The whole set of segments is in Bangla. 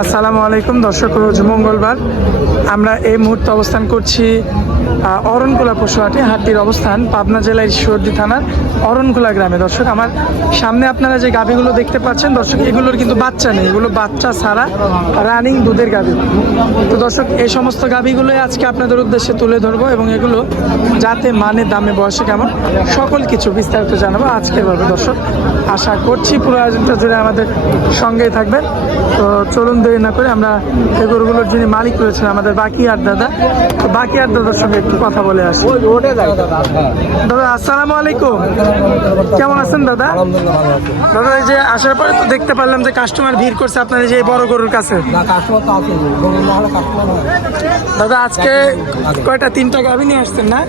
আসসালামু আলাইকুম দর্শক রোজ মঙ্গলবার। আমরা এই মুহূর্তে অবস্থান করছি অরণকুলা পশুহাটে হাটটির অবস্থান পাবনা জেলার ঈশ্বরদী থানার অরণকুলা গ্রামে। দর্শক, আমার সামনে আপনারা যে গাভীগুলো দেখতে পাচ্ছেন, দর্শক, এগুলোর কিন্তু বাচ্চা নেই। এগুলো বাচ্চা ছাড়া রানিং দুধের গাভী। তো দর্শক, এই সমস্ত গাভীগুলোই আজকে আপনাদের উদ্দেশ্যে তুলে ধরবো এবং এগুলো যাতে মানে দামে, বয়সে কেমন, সকল কিছু বিস্তারিত জানাব আজকের ভাবে দর্শক, আশা করছি পুরো আয়োজনটা জুড়ে আমাদের সঙ্গেই থাকবেন। তো চলুন দেরি না করে আমরা এই গরুগুলোর যিনি মালিক রয়েছেন, আমাদের বাকি আর দাদা। তো বাকি আর দাদার সঙ্গে একটু কথা বলে আসি। দাদা। আসসালামু আলাইকুম। কেমন আছেন দাদা? দাদা এই যে আসার পরে তো দেখতে পারলাম যে কাস্টমার ভিড় করছে আপনার এই যে বড় গরুর কাছে। দাদা আজকে কয়টা তিনটা গাভি নিয়ে আসছেন না?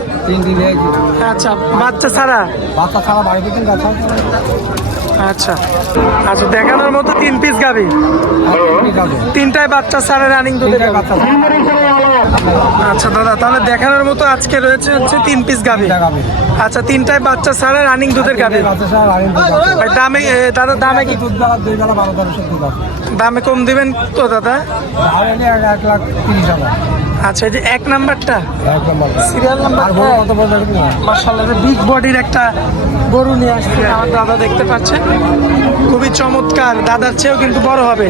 আচ্ছা বাচ্চা ছাড়া? বাচ্চা ছাড়া গাছ আচ্ছা। আচ্ছা দেখানোর মতো তিন পিস আছে তিনটায় বাচ্চা ছাড়া রানিং দুধের বাচ্চা আচ্ছা দাদা তাহলে দেখানোর মতো আজকে রয়েছে হচ্ছে তিন পিস গাভী। আচ্ছা তিনটায় বাচ্চা ছাড়া রানিং দুধের দুধ দামে দাদা দামে কি? দুধ দামে কম দিবেন তো দাদা? এক লাখ তিরিশ হাজার। আচ্ছা এই যে এক নাম্বারটা? এক নাম্বার সিরিয়াল নাম্বার মার্শাল্লাহ বিগ বডির একটা গরু নিয়ে আসছে আমার দাদা দেখতে পাচ্ছে। খুবই চমৎকার দাদার চেয়েও কিন্তু বড় হবে।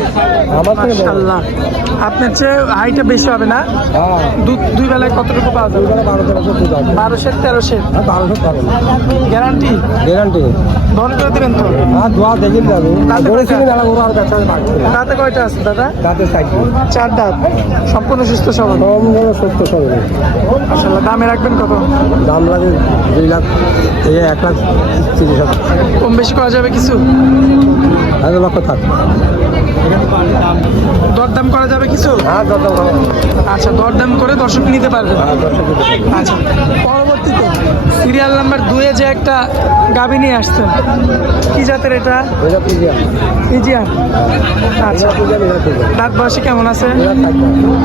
আপনার চেয়ে হাইটটা বেশি হবে না? হ্যাঁ। দুধ দুই বেলায় কতটুকু পাওয়া যাবে? বেলা বারো তেরোশো আর বারোশো গ্যারান্টি? গ্যারান্টি। ধরে করে দেবেন তো। দোয়া দেখিন যাবে দাঁতে কয়টা? আছে দাদা? চার দাঁত। সম্পূর্ণ সুস্থ সবল? দামে রাখবেন কত? দাম লাগে দুই লাখ এক লাখ তিরিশ হাজার। কম বেশি করা যাবে কিছু? এক লক্ষ থাক। দরদাম করা যাবে কিছু? হ্যাঁ আচ্ছা দরদাম করে দর্শক নিতে পারবে। হ্যাঁ আচ্ছা নাম্বার দুয়ে যে একটা গাভী নিয়ে আসছেন কি জাতের এটা? ইজিয়ান আচ্ছা। দাঁত বয়সে কেমন আছে?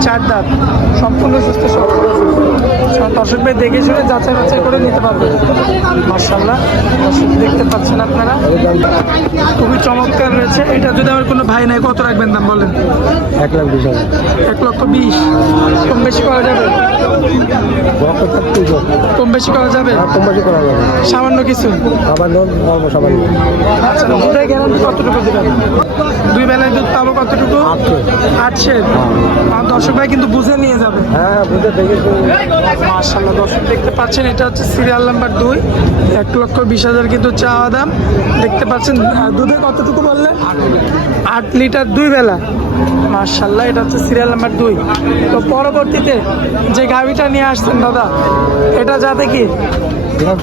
চার দাঁত। সম্পূর্ণ সুস্থ সব দর্শক ভাই দেখে শুনে যাচাই বাছাই করে নিতে পারবে। মার্শাল্লাহ দর্শক দেখতে পাচ্ছেন আপনারা। খুবই চমৎকার রয়েছে। এটা যদি আমার কোনো ভাই নাই কত রাখবেন দাম বলেন? এক লাখ বিশ হাজার। এক লক্ষ বিশ। কম বেশি করা যাবে? কম বেশি করা যাবে? আর কম বেশি করা যাবে। সামান্য কিছু। সামান্য অল্প সামান্য। দুধের গ্যারান্টি কতটুকু দেবেন? দুই বেলায় দুধ পাবো কতটুকু? আটশো। আটশে। আর দর্শক ভাই কিন্তু বুঝে নিয়ে যাবে। হ্যাঁ বুঝতে দেখেছি মার্শাল্লাহ দর্শক দেখতে পাচ্ছেন এটা হচ্ছে সিরিয়াল নাম্বার দুই। এক লক্ষ বিশ হাজার কিন্তু চাওয়া দাম। দেখতে পাচ্ছেন আর দুধে কতটুকু বললেন? আট লিটার দুই বেলা। মার্শাল্লাহ এটা হচ্ছে সিরিয়াল নাম্বার দুই। তো পরবর্তীতে যে গাড়িটা নিয়ে আসছেন দাদা এটা যাতে কি? এটা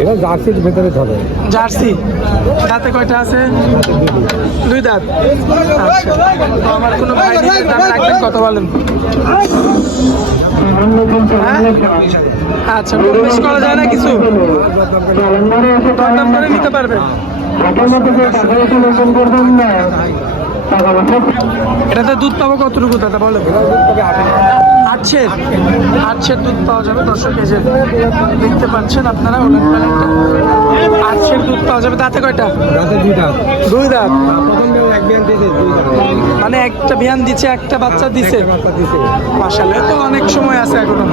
এটা জার্সির ভেতরে ধরে জার্সি? দাঁতে কয়টা আছে? দুই দাঁত। আচ্ছা। তো আমার কোনো ভাই দাম রাখবেন কত বলেন। হ্যাঁ? আচ্ছা বেশি করা যায় না কিছু? দরদাম করে নিতে পারবে এটাতে দুধ পাবো কতটুকু, দাদা বলো আটশের আটশের দুধ পাওয়া যাবে। দর্শক এই যে দেখতে পাচ্ছেন আপনারা পালানটা আটশের দুধ পাওয়া যাবে। তাতে কয়টা? দাঁতে দুই দাঁত। দুই দাঁত। প্রথম দিন এক বিয়ান দিয়েছে দুই মানে একটা বিয়ান দিচ্ছে একটা বাচ্চা দিছে। মাসালে তো অনেক সময় আছে এখনও।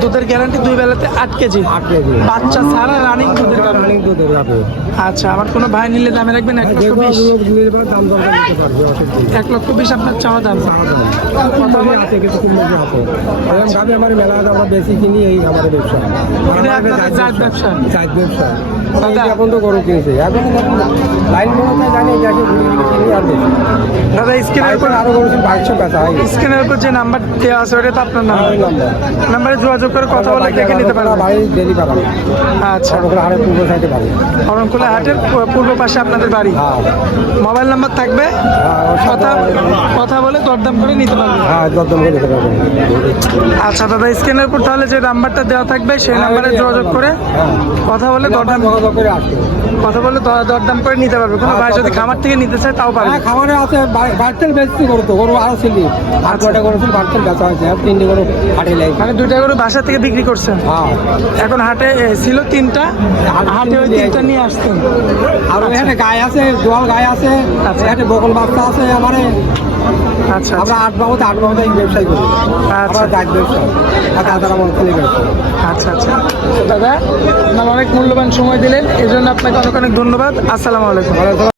দুধের গ্যারান্টি দুই বেলাতে আট কেজি। বাচ্চা ছাড়া রানিং দুধের আচ্ছা আমার কোনো ভাই নিলে দামে রাখবেন? এক লক্ষ বিশ। এক লক্ষ বিশ আপনার চাওয়া দাম। আমার মেলা আমরা বেশি কিনি এই আমাদের ব্যবসা। ব্যবসা? এখন তো গরু কিনেছে। এখন লাইন মনে জানি যাকে ঘুরে দাদা স্ক্রিনের উপর আরও গরু বাইশশো কাছে হয়। স্ক্রিনের উপর যে নাম্বার দেওয়া আছে ওটা তো আপনার নাম্বার। নাম্বার। যোগাযোগ করে কথা বলে দেখে নিতে পারবেন। বাড়ি দেরি পাবেন আচ্ছা। পূর্ব সাইডে পাবে। অরণকুলা হাটের পূর্ব পাশে আপনাদের বাড়ি। হ্যাঁ। মোবাইল নাম্বার থাকবে? হ্যাঁ, কথা কথা বলে দরদাম করে নিতে পারবেন। হ্যাঁ দরদাম করে নিতে পারবেন। আচ্ছা দাদা স্ক্রিনের উপর তাহলে যে নাম্বারটা দেওয়া থাকবে সেই নাম্বারে যোগাযোগ করে হ্যাঁ। কথা বলে দরদাম কথা বলে দরদাম করে নিতে পারবে। কোনো ভাই যদি খামার থেকে নিতে চায় তাও পারবে হ্যাঁ খামারে আছে বাড়তেল বেচতে গরু তো গরু আরও ছিল। আর কয়টা গরু ছিল? বাড়তেল বেচা হয়েছে। আর তিনটে গরু হাটে লাগে মানে দুইটা করে বাসা থেকে বিক্রি করছেন হ্যাঁ। এখন হাটে ছিল তিনটা হাটে ওই তিনটা নিয়ে আসতেন আর এখানে গায়ে আছে জোয়াল গায়ে আছে আচ্ছা। এখানে বকল বাচ্চা আছে আমারে। আচ্ছা আমরা আট বাবুতে আট বাবুতে ব্যবসায় করি। আচ্ছা। ডাক ব্যবসা। আর দাদারা মন আচ্ছা আচ্ছা। দাদা আপনার অনেক মূল্যবান সময় দিলেন। এই জন্য আপনাকে অনেক অনেক ধন্যবাদ। আসসালামু আলাইকুম।